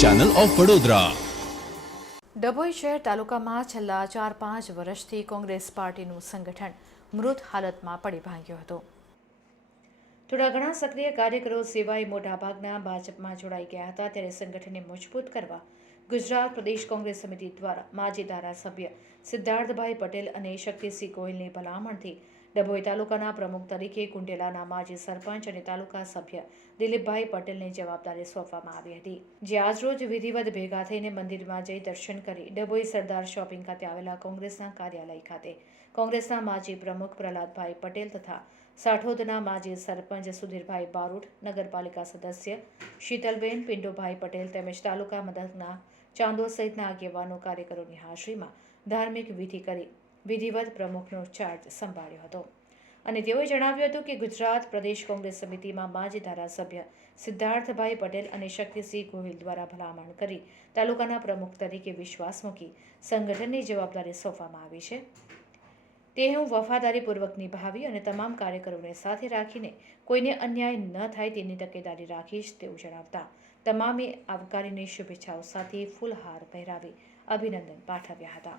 Channel of Vadodara Dabhoi શહેર તાલુકામાં છેલ્લા ચાર પાંચ વર્ષથી કોંગ્રેસ પાર્ટીનું સંગઠન મૃત હાલતમાં પડી ભાંગ્યું હતું. થોડા ઘણા સક્રિય કાર્યકરો સિવાય મોટાભાગના ભાજપમાં જોડાઈ ગયા હતા. ત્યારે સંગઠનને મજબૂત કરવા ગુજરાત પ્રદેશ કોંગ્રેસ સમિતિ દ્વારા માજી ધારાસભ્ય સિદ્ધાર્થભાઈ પટેલ અને શક્તિસિંહ ગોહિલની ભલામણથી ડભોઈ તાલુકાના પ્રમુખ તરીકે કુંડેલાના માજી સરપંચ અને તાલુકા સભ્ય દિલીપભાઈ પટેલને જવાબદારી સોંપવામાં આવી હતી. જે આજરોજ વિધિવત ભેગા થઈને મંદિરમાં જઈ દર્શન કરી ડભોઈ સરદાર શોપિંગ ખાતે આવેલા કોંગ્રેસના કાર્યાલય ખાતે કોંગ્રેસના માજી પ્રમુખ પ્રહલાદભાઈ પટેલ તથા સાઠોદના માજી સરપંચ સુધીરભાઈ બારોટ નગરપાલિકા સદસ્ય શીતલબેન, પિંડોભાઈ પટેલ તેમજ તાલુકા મદદના ચાંદો સહિતના આગેવાનો કાર્યકરોની હાજરીમાં ધાર્મિક વિધિ કરી વિધિવત પ્રમુખનો ચાર્જ સંભાળ્યો હતો. અને તેઓએ જણાવ્યું હતું કે ગુજરાત પ્રદેશ કોંગ્રેસ સમિતિમાં માજી ધારાસભ્ય સિદ્ધાર્થભાઈ પટેલ અને શક્તિસિંહ ગોહિલ દ્વારા ભલામણ કરી તાલુકાના પ્રમુખ તરીકે વિશ્વાસ મૂકી સંગઠનની જવાબદારી સોંપવામાં આવી છે. તે હું વફાદારીપૂર્વક નિભાવી અને તમામ કાર્યકરોને સાથે રાખીને કોઈને અન્યાય ન થાય તેની તકેદારી રાખીશ તેવું જણાવતા તમામે આવકારીને શુભેચ્છાઓ સાથે ફૂલહાર પહેરાવી અભિનંદન પાઠવ્યા હતા.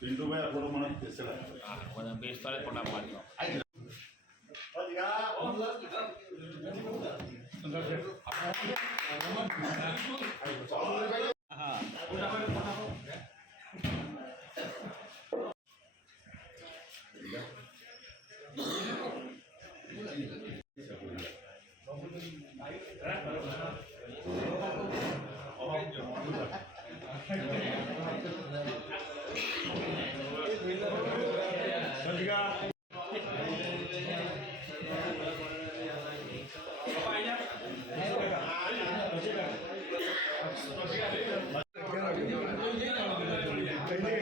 Bildu behar gero manak ez. Ah, bueno, en bildu zale porna guan, no. Ahí, ¿verdad? Bueno, bueno. Vamos. Vamos. Vamos. આપણો મને સ્પેશિયલ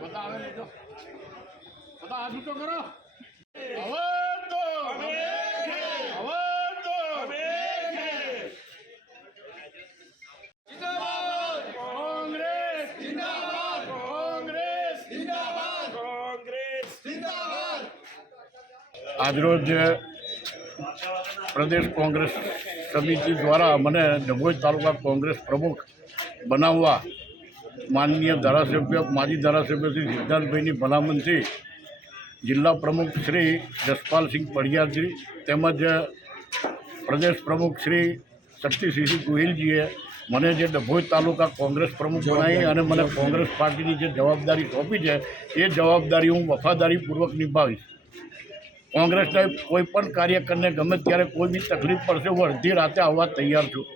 બધા બેસતા તો પાડજો આજરોજ પ્રદેશ કોંગ્રેસ સમિતિ દ્વારા મને ડભોઈ તાલુકા કોંગ્રેસ પ્રમુખ બનાવવા માનનીય ધારાસભ્ય, માજી ધારાસભ્ય શ્રી સિદ્ધાર્થભાઈની ભલામણથી જિલ્લા પ્રમુખ શ્રી જસપાલસિંહ પડિયાજી તેમજ પ્રદેશ પ્રમુખ શ્રી શક્તિસિંહ ગોહિલજીએ મને જે ડભોઈ તાલુકા કોંગ્રેસ પ્રમુખ બનાવી અને મને કોંગ્રેસ પાર્ટીની જે જવાબદારી સોંપી છે, એ જવાબદારી હું વફાદારીપૂર્વક નિભાવીશ. કોંગ્રેસના કોઈ પણ કાર્યકરને ગમે ત્યારે કોઈ બી તકલીફ પડશે, હું અડધી રાતે આવવા તૈયાર છું.